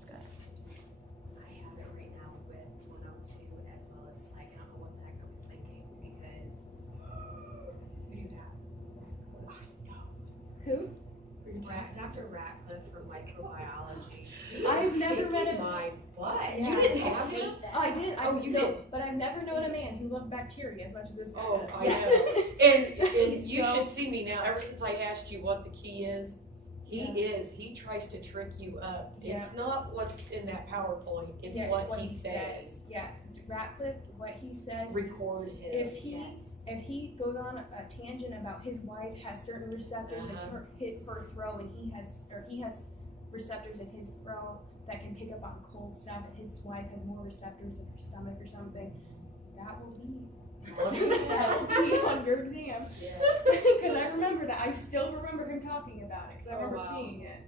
That's good. I have it right now with 102 as well as psych. I don't know what the heck I was thinking because who do you have? Who? Dr. Ratcliffe for microbiology. I've never met him. My butt. Yeah. You didn't have him? Oh, I did. You did. But I've never known a man who loved bacteria as much as this guy Oh, does. I know. And He's you so- should see me now. Ever since I asked you what the key is, he tries to trick you up. Yeah. It's not what's in that PowerPoint. It's Yeah, what he says. Yeah, Ratcliffe, what he says. Record him. If he goes on a tangent about his wife has certain receptors in her throat, and he has receptors in his throat that can pick up on cold stuff, and his wife has more receptors in her stomach or something, that will be on your exam. Yeah. Because I remember that. I still remember him talking about it because I remember seeing it.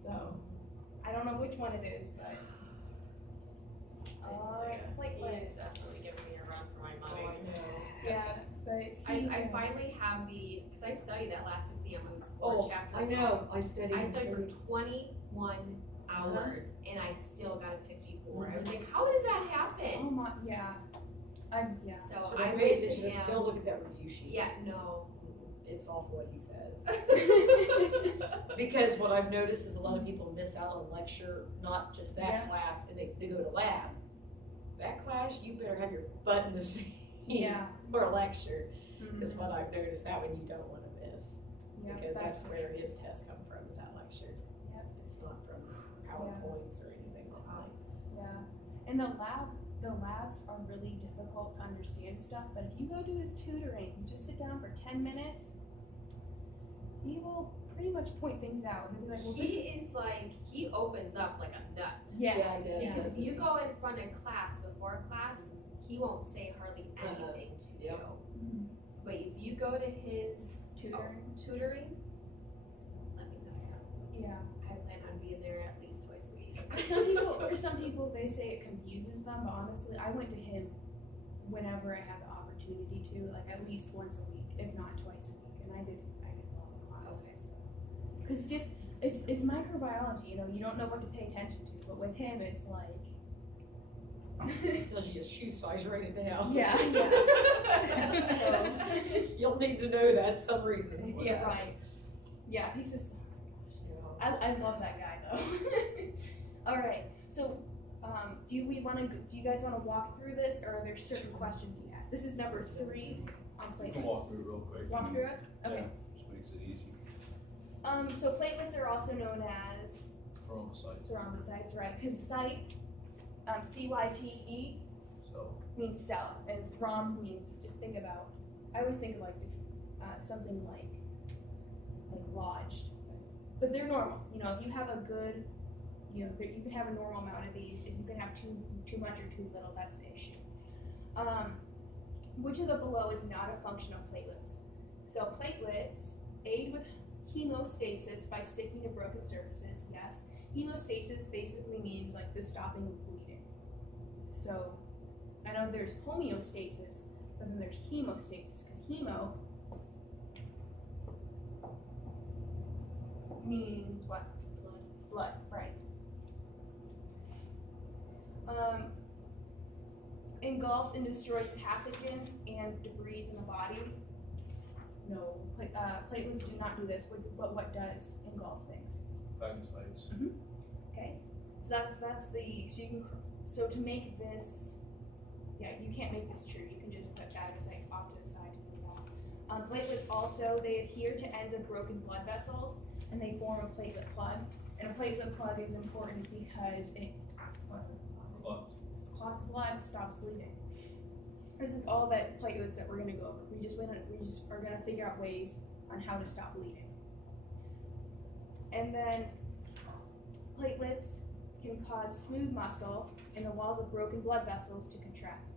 So I don't know which one it is, but. He is definitely giving me a run for my money. Oh, I know. Yeah, but I finally have because I studied that last exam. It was 4 chapters. I know. I studied for 21 hours and I still got a 54. I was like, how does that happen? Oh my, yeah. So I I pay went to attention. him. Don't look at that review sheet. Yeah, no. It's awful what he says. Because what I've noticed is a lot of people miss out on lecture, not just that class, and they go to lab. That class, you better have your butt in the seat for a lecture, is what I've noticed. That one you don't want to miss. Because that's where his tests come from, is that lecture. Yep. It's not from PowerPoints or anything like that. Yeah. And the labs are really difficult to understand stuff, but if you go do his tutoring, you just sit down for 10 minutes, he will pretty much point things out. He'll be like, well, he opens up like a nut. Yeah, I do. Because if you go in front of class before class, he won't say hardly anything to you. But if you go to his tutoring, let me know. Yeah. I plan on being there at least twice a week. For some people, they say it confuses them, but honestly, I went to him whenever I had the opportunity to, like at least once a week, if not twice a week, and I did all the classes. Because it's microbiology, you don't know what to pay attention to, but with him, it's like. It tells you his shoe size, write it down. Yeah. So, you'll need to know that some reason. Yeah, right. Yeah, he's just. I love that guy though. All right, so do you guys want to walk through this, or are there certain questions you have? This is number 3 on platelets. We can walk through it real quick. Walk through it? Okay. Yeah, just makes it easy. So platelets are also known as thrombocytes, right? Because cyte, C-Y-T-E, means cell, and throm means, just think about, I always think of like something like lodged, but they're normal. If you have a good, you can have a normal amount of these. If you can have too much or too little, that's an issue. Which of the below is not a function of platelets? So platelets aid with hemostasis by sticking to broken surfaces, yes. Hemostasis basically means like the stopping of bleeding. So I know there's homeostasis, but then there's hemostasis, because hemo means what? Blood, right. Engulfs and destroys pathogens and debris in the body. No, platelets do not do this, but what does engulf things? Phagocytes. Okay, so that's the, so to make this, you can't make this true. You can just put phagocyte off to the side of the wall. Platelets also, they adhere to ends of broken blood vessels, and they form a platelet plug. And a platelet plug is important because it clots blood, stops bleeding. This is all that platelets that we're going to go over. We just are going to figure out ways on how to stop bleeding. And then platelets can cause smooth muscle in the walls of broken blood vessels to contract.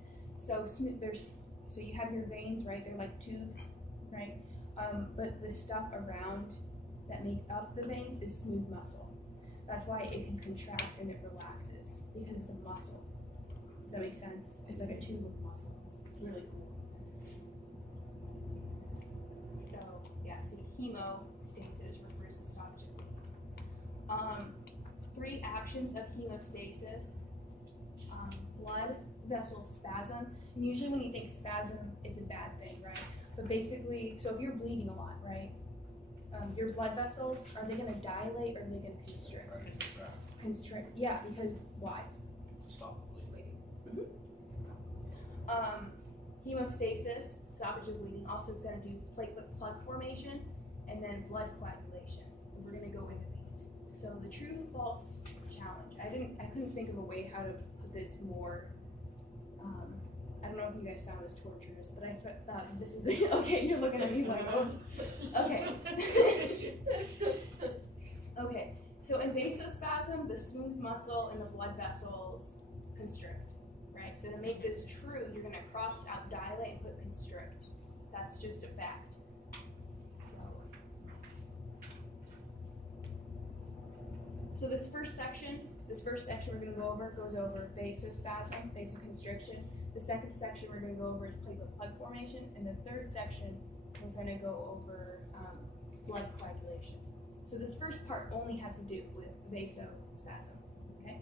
So so you have your veins, right? They're like tubes, right? But the stuff around that make up the veins is smooth muscle. That's why it can contract and it relaxes, because it's a muscle. Does that make sense? It's like a tube of muscle. It's really cool. So yeah, so hemostasis refers to stoppage of bleeding. 3 actions of hemostasis, blood vessel spasm. And usually when you think spasm, it's a bad thing, right? But basically, so if you're bleeding a lot, right, your blood vessels, are they going to dilate or are they going to constrict? Constrict, yeah, because why? Stop bleeding. Hemostasis, stoppage of bleeding, also it's going to do platelet plug formation and then blood coagulation. And we're going to go into these. So the true false challenge. I couldn't think of a way how to put this more. I don't know if you guys found this torturous, but I thought this was okay. You're looking at me like, oh. Okay. Okay. So in vasospasm, the smooth muscle and the blood vessels constrict, right? So to make this true, you're going to cross out dilate and put constrict. That's just a fact. So this first section we're going to go over goes over vasospasm, vasoconstriction. The second section we're going to go over is platelet plug formation, and the third section we're going to go over blood coagulation. So this first part only has to do with vasospasm. Okay.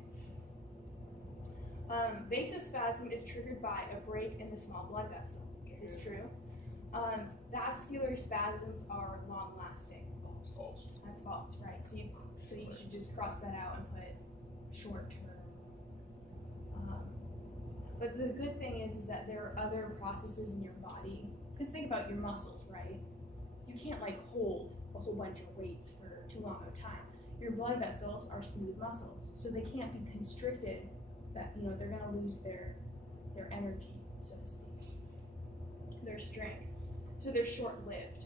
Vasospasm is triggered by a break in the small blood vessel. This is true. Vascular spasms are long-lasting. False. That's false, right? So you should just cross that out and put short term. But the good thing is that there are other processes in your body. Because think about your muscles, right? You can't like hold a whole bunch of weights for too long of a time. Your blood vessels are smooth muscles, so they can't be constricted. That they're going to lose their energy, so to speak, their strength. So they're short-lived.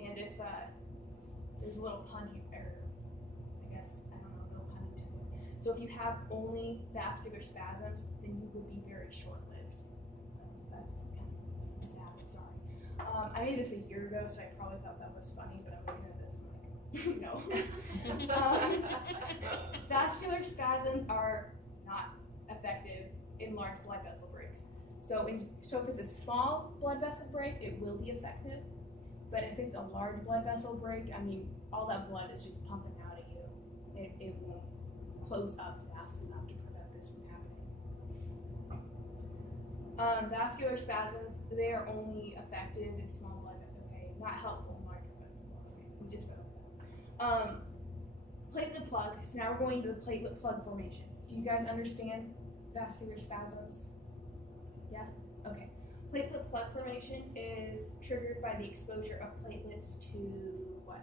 And if there's a little pun here, I guess I don't know, no pun intended. So if you have only vascular spasms, then you would be very short-lived. That's kind of sad. I'm sorry. I made this a year ago, so I probably thought that was funny, but I'm looking at this and I'm like, no. Vascular spasms are not effective in large blood vessel breaks. So if it's a small blood vessel break, it will be effective. But if it's a large blood vessel break, I mean, all that blood is just pumping out at you. It won't close up fast enough to prevent this from happening. Vascular spasms, they are only effective in small blood vessels, okay? Not helpful in large blood vessels, okay? We just spoke about that. Platelet plug, so now we're going to the platelet plug formation. Do you guys understand vascular spasms? Yeah? Okay. Platelet plug formation is triggered by the exposure of platelets to what?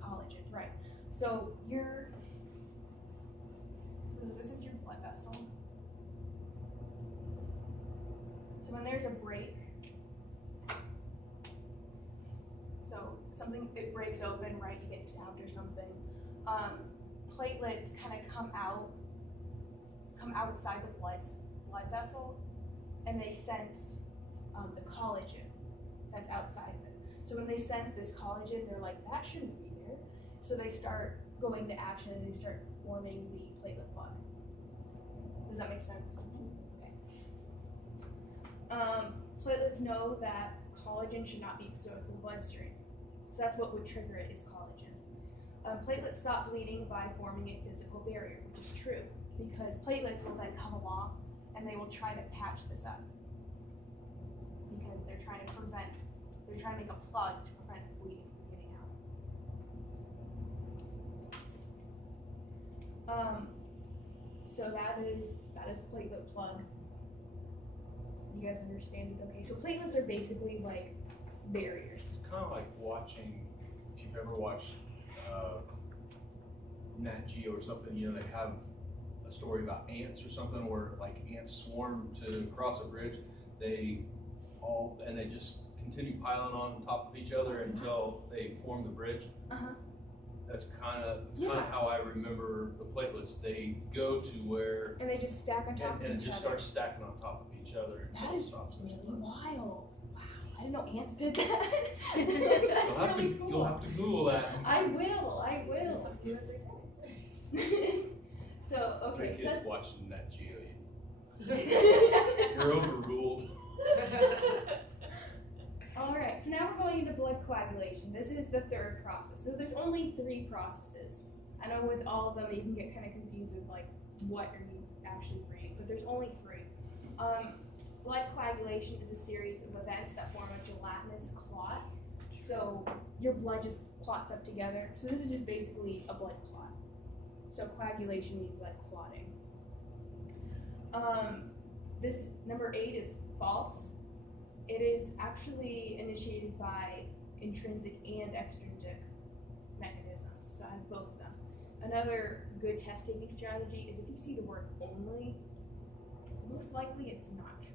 Collagen, right. So this is your blood vessel. So when there's a break, so it breaks open, right? You get stabbed or something. Platelets kind of come outside the blood vessel, and they sense the collagen that's outside of it. So when they sense this collagen, they're like, that shouldn't be there. So they start going to action and they start forming the platelet plug. Does that make sense? Okay. Platelets know that collagen should not be exposed to the bloodstream. So that's what would trigger it, is collagen. Platelets stop bleeding by forming a physical barrier, which is true, because platelets will then come along and they will try to patch this up, because they're trying to make a plug to prevent bleeding from getting out. So that is platelet plug. You guys understand it? Okay, so platelets are basically like barriers. It's kind of like watching, if you've ever watched Nat Geo or something, they have a story about ants or something where like ants swarm to cross a bridge. They just continue piling on top of each other until they form the bridge. That's kind of how I remember the platelets. They go to where and they just stack on top of each other. And it just starts stacking on top of each other. That is really wild. Wow, I didn't know ants did that. You'll have to Google that. I will. So okay, kids so watching Nat Geo. You're overruled. All right, so now we're going into blood coagulation. This is the third process. So there's only 3 processes I know with all of them you can get kind of confused with like what are you actually reading, but there's only 3. Blood coagulation is a series of events that form a gelatinous clot. So your blood just clots up together. So this is just basically a blood clot. So coagulation means like clotting. This number 8 is false. It is actually initiated by intrinsic and extrinsic mechanisms, so it has both of them. Another good test-taking strategy is if you see the word only, most likely it's not true.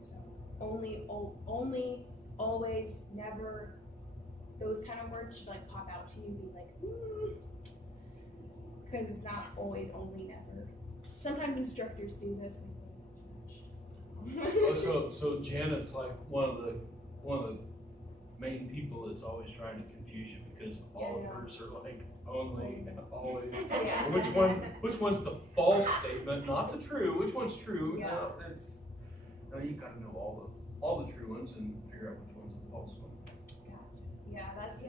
So only, always, never, those kind of words should like pop out to you and be like, because it's not always, only, never. Sometimes instructors do this when they So Janet's like one of the main people that's always trying to confuse you because all of hers are like only, always. Yeah. Which one's the false statement, not the true? Which one's true? Yeah. No, you gotta know all the true ones and figure out which one's the false one. Yeah, that's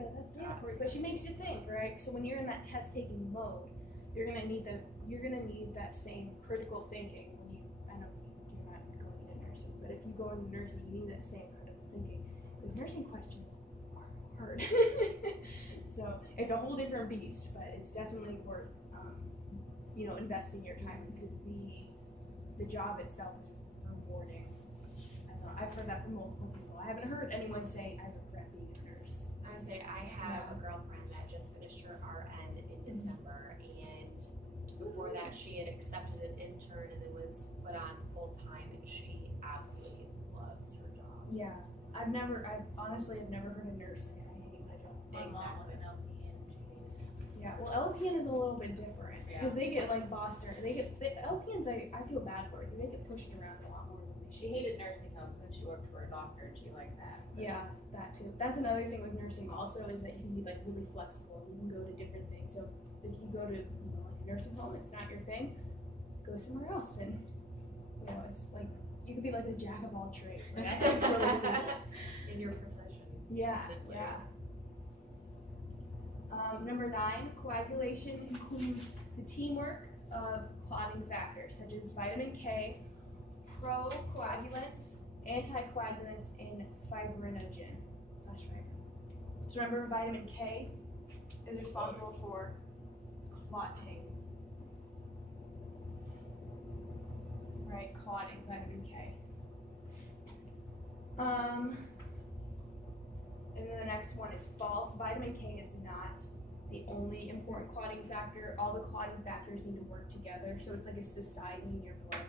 awkward. But she makes you think, right? So when you're in that test-taking mode, you're gonna need that same critical thinking. I know you're not going into nursing, but if you go into nursing, you need that same critical thinking because nursing questions are hard. So it's a whole different beast, but it's definitely worth investing your time because the job itself is rewarding. I've heard that from multiple people. I haven't heard anyone say I regret being a nurse. I would say I have a girlfriend that just finished her RN in December, and before that she had accepted an intern and then was put on full time, and she absolutely loves her job. Yeah, I've honestly never heard a nurse say I hate my job. My mom was an LPN. Yeah, well, LPN is a little bit different because they get like bossed around. LPNs I feel bad for because they get pushed around a lot more than they She hated nursing homes, and she worked for a doctor, and she liked that. Yeah, that too. That's another thing with nursing also is that you can be like really flexible. You can go to different things. So if you go to like a nursing home, it's not your thing, go somewhere else. And it's like you could be like the jack of all trades. Like, I think really cool. In your profession. Yeah. Number 9, coagulation includes the teamwork of clotting factors such as vitamin K, procoagulants, anticoagulants, and fibrinogen. So remember, vitamin K is responsible for clotting. Right, clotting, vitamin K. And then the next one is false. Vitamin K is not the only important clotting factor. All the clotting factors need to work together. So it's like a society in your blood.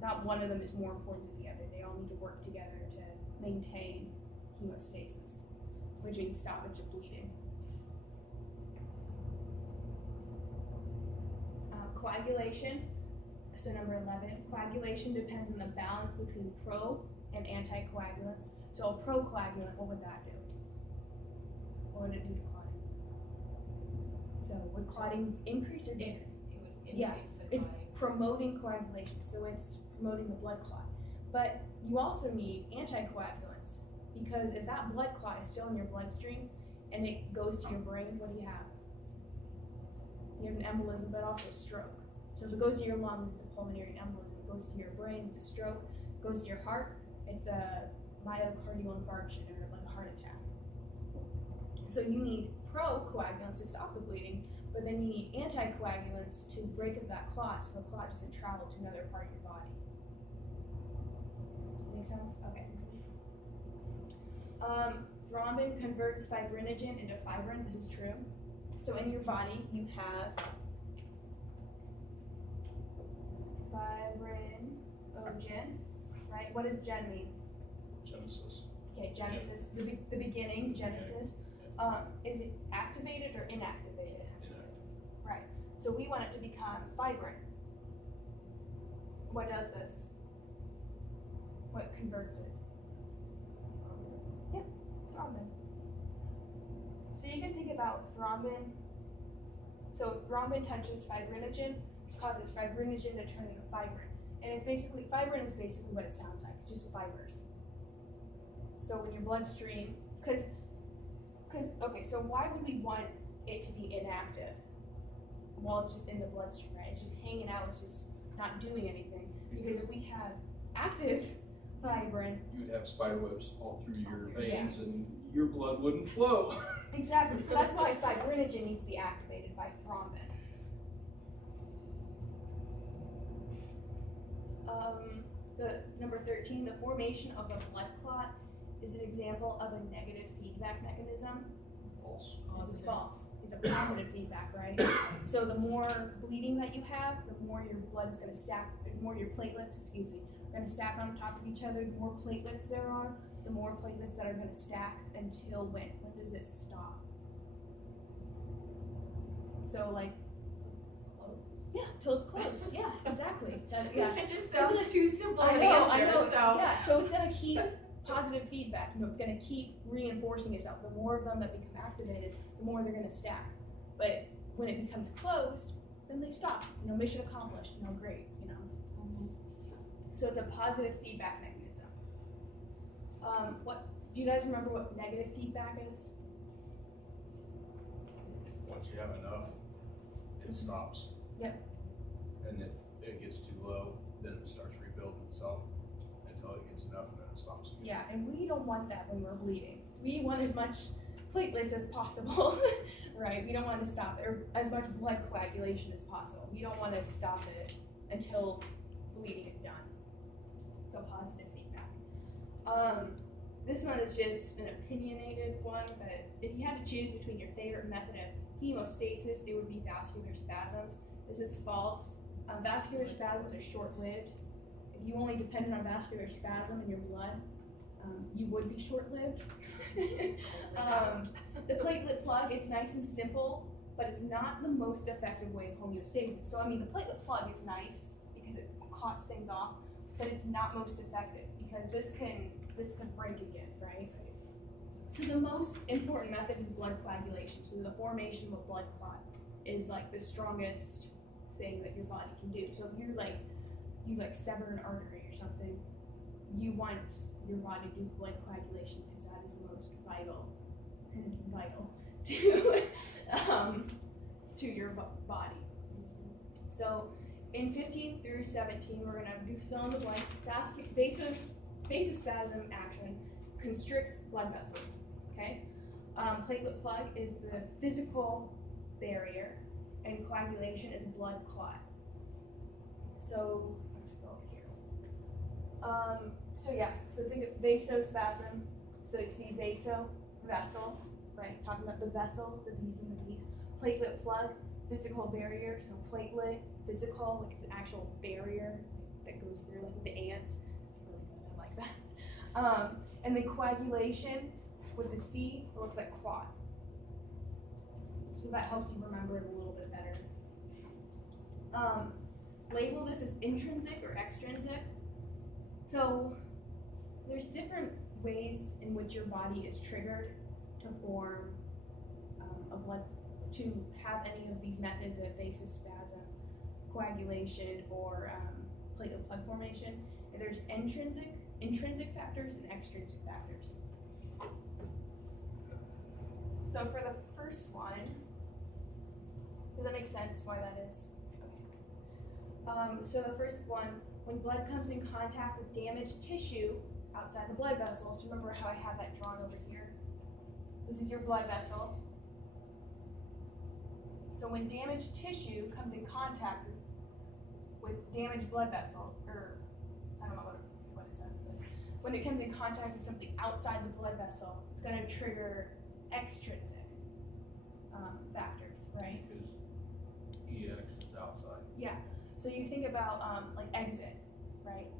Not one of them is more important than the other. They all need to work together to maintain hemostasis, which means stoppage of bleeding. Coagulation. So number 11, coagulation depends on the balance between pro and anticoagulants. So a procoagulant, what would that do? What would it do to clotting? So would clotting increase or decrease? It would increase the It's clotting. promoting coagulation, so it's promoting the blood clot. But you also need anticoagulants because if that blood clot is still in your bloodstream and it goes to your brain, what do you have? You have an embolism, but also a stroke. So if it goes to your lungs, it's a pulmonary embolism. If it goes to your brain, it's a stroke. If it goes to your heart, it's a myocardial infarction or like a heart attack. So you need procoagulants to stop the bleeding, but then you need anticoagulants to break up that clot so the clot doesn't travel to another part of your body. Make sense? Okay. Thrombin converts fibrinogen into fibrin. This is true. So in your body, you have fibrinogen, right? What does gen mean? Genesis. Okay, genesis, the beginning, genesis. Is it activated or inactivated? Right. So we want it to become fibrin. What does this? What converts it? Yeah, thrombin. So you can think about thrombin. So thrombin touches fibrinogen, causes fibrinogen to turn into fibrin. And it's basically, fibrin is basically what it sounds like. It's just fibers. So when your bloodstream, okay, so why would we want it to be inactive while it's just in the bloodstream, right? It's just hanging out, it's just not doing anything. Because if we have active fibrin, you would have spider webs all through your veins, and your blood wouldn't flow. Exactly. So that's why fibrinogen needs to be activated by thrombin. The number 13, the formation of a blood clot is an example of a negative feedback mechanism. False. This is false. It's a positive feedback, right? So the more bleeding that you have, the more your blood is going to stack, the more your platelets, are going to stack on top of each other. The more platelets there are, the more platelets that are going to stack until when? When does it stop? So like, yeah, till it's closed. Yeah, exactly. It just sounds too simple. I know. So. Yeah, so it's gonna keep positive feedback. It's gonna keep reinforcing itself. The more of them that become activated, the more they're gonna stack. But when it becomes closed, then they stop. Mission accomplished. Great. So it's a positive feedback mechanism. What do you guys remember? What negative feedback is? Once you have enough, it stops. Yep. And if it gets too low, then it starts rebuilding itself until it gets enough, and then it stops again. Yeah, and we don't want that when we're bleeding. We want as much platelets as possible, right? We don't want to stop it, or as much blood coagulation as possible. We don't want to stop it until bleeding is done. So positive feedback. This one is just an opinionated one, but if you had to choose between your favorite method of hemostasis, it would be vascular spasms. This is false. Vascular spasms are short-lived. If you only depended on vascular spasm in your blood, you would be short-lived. The platelet plug, it's nice and simple, but it's not the most effective way of homeostasis. So the platelet plug is nice because it clots things off, but it's not most effective because this can break again, right? So the most important method is blood coagulation. So the formation of a blood clot is like the strongest thing that your body can do. So if you sever an artery or something, you want your body to do blood coagulation because that is the most vital to your body. So in 15 through 17, we're going to do fill in the blank. Vasospasm action constricts blood vessels. Okay, platelet plug is the physical barrier, and coagulation is blood clot. So let's go over here. So think of vasospasm. So you see vaso, vessel, right? Talking about the vessel, the V's and the B's. Platelet plug, physical barrier. So platelet, physical, like it's an actual barrier that goes through, like with the ants. It's really good. I like that. And the coagulation with the C, it looks like clot. So that helps you remember it a little bit better. Label this as intrinsic or extrinsic. So there's different ways in which your body is triggered to form to have any of these methods of vasospasm, coagulation, or platelet plug formation. And there's intrinsic factors and extrinsic factors. So for the first one, does that make sense why that is? Okay. So the first one, when blood comes in contact with damaged tissue outside the blood vessels, remember how I have that drawn over here? This is your blood vessel. So when damaged tissue comes in contact with damaged blood vessel, or I don't know what it says, but when it comes in contact with something outside the blood vessel, it's going to trigger extrinsic factors, right? Because EX is outside. Yeah. So you think about like exit, right?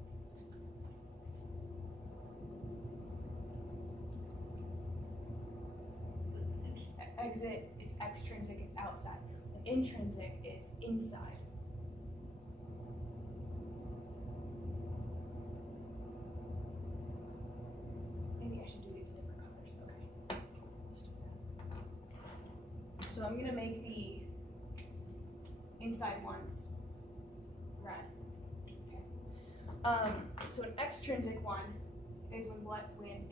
Exit is extrinsic, it's outside. And intrinsic is inside. Maybe I should do these in different colors. Okay. Let's do that. So I'm gonna make the inside ones red. Okay. So an extrinsic one is when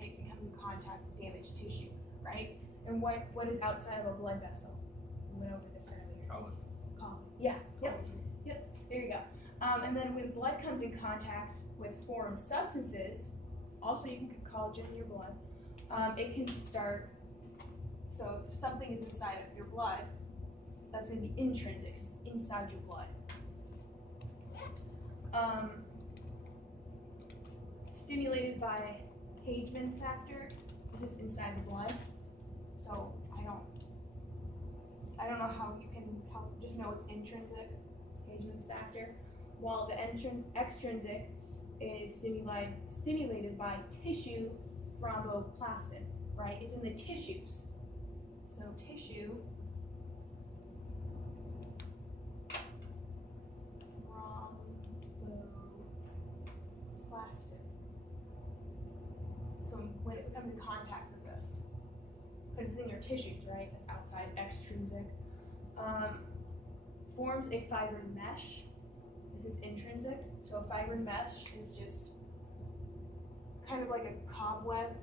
it comes in contact with damaged tissue, right? And what is outside of a blood vessel? went over this earlier. College. Yeah, yep, there you go. And then when blood comes in contact with foreign substances, also you can get collagen in your blood, it can start, so if something is inside of your blood, that's going to be intrinsic, inside your blood. Stimulated by Hageman factor, this is inside the blood, so I don't know how you can just know it's intrinsic, Hageman's factor, while the extrinsic is stimulated by tissue thromboplasmin, right? It's in the tissues. So tissue thromboplastin. So when it comes in contact with this, because it's in your tissues, right? That's outside, extrinsic. Forms a fiber mesh. This is intrinsic. So a fiber mesh is just kind of like a cobweb,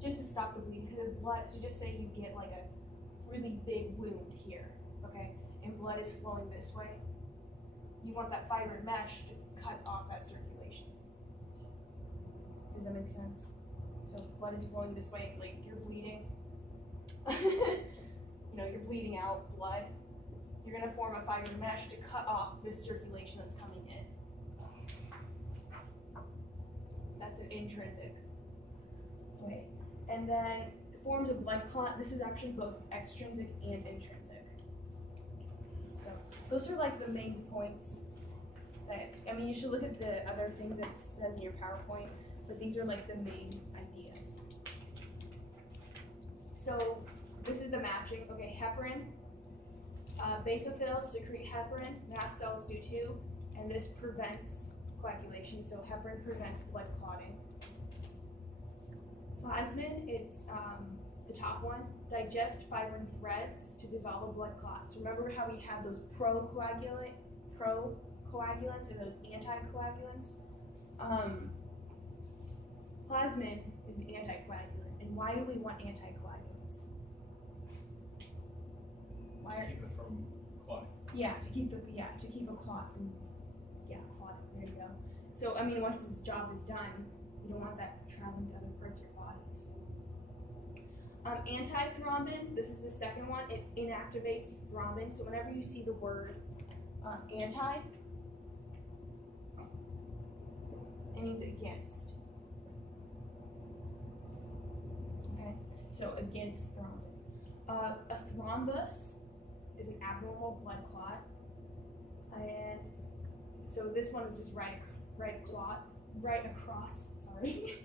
just to stop the bleeding. Because of blood, so just say you get like a really big wound here, okay, and blood is flowing this way. You want that fiber mesh to cut off that circulation. Does that make sense? So blood is flowing this way, like you're bleeding. You know, you're bleeding out blood. You're going to form a fiber mesh to cut off this circulation that's coming in. That's an intrinsic. Okay. And then forms of blood clot. This is actually both extrinsic and intrinsic. So those are like the main points that, I mean, you should look at the other things that it says in your PowerPoint, but these are like the main ideas. So this is the matching. Okay, heparin. Basophils secrete heparin, mast cells do too, and this prevents coagulation, so heparin prevents blood clotting. Plasmin, it's the top one, digest fibrin threads to dissolve a blood clot. So remember how we have those procoagulants and those anticoagulants? Plasmin is an anticoagulant, and why do we want anticoagulants? Keep it from clotting. Yeah, to keep a clot from, clotting. There you go. So I mean, once its job is done, you don't want that traveling to other parts of your body. So. Antithrombin. This is the second one. It inactivates thrombin. So whenever you see the word anti, it means against. Okay. So against thrombin. A thrombus is an abnormal blood clot, and so this one is just right across. Sorry.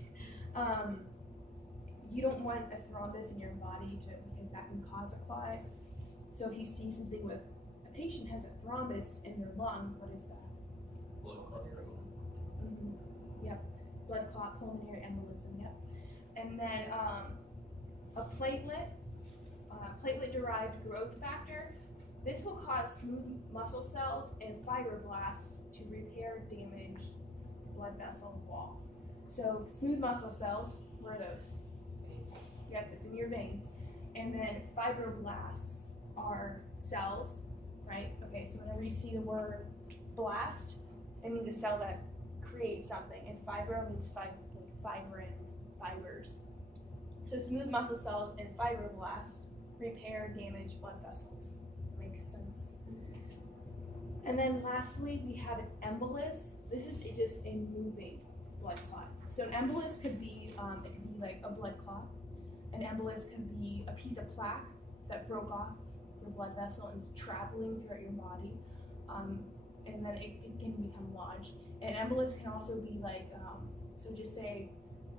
You don't want a thrombus in your body because that can cause a clot. So if you see something with a patient has a thrombus in their lung, what is that? Blood clot. Yep, blood clot, pulmonary embolism. Yep, and then a platelet. Platelet-derived growth factor. This will cause smooth muscle cells and fibroblasts to repair damaged blood vessel walls. So smooth muscle cells, where are those? Yep, it's in your veins. And then fibroblasts are cells, right? Okay, so whenever you see the word blast, it means a cell that creates something, and fibro means fibrin, fibers. So smooth muscle cells and fibroblasts repair damaged blood vessels. Makes sense. And then lastly, we have an embolus. This is just a moving blood clot. So an embolus could be, it could be like a blood clot. An embolus could be a piece of plaque that broke off your blood vessel and is traveling throughout your body, and then it can become lodged. And embolus can also be like, so just say,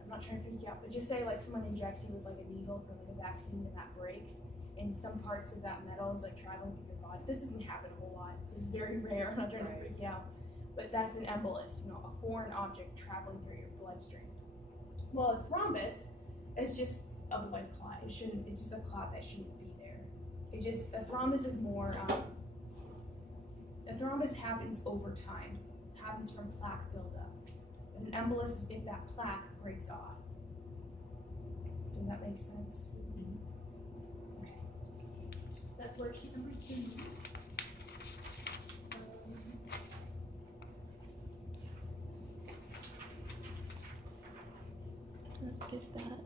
I'm not trying to figure you out, but just say like someone injects you with like a needle for like a vaccine and that breaks, and some parts of that metal is like traveling through your body. This doesn't happen a whole lot. It's very rare. I'm not trying to freak you out, but that's an embolus. You know, a foreign object traveling through your bloodstream. Well, a thrombus is just a blood clot. It's just a clot that shouldn't be there. A thrombus is more. A thrombus happens over time. Happens from plaque buildup. An embolus is if that plaque breaks off. Does that make sense? Okay. That's worksheet number 2. Let's get that.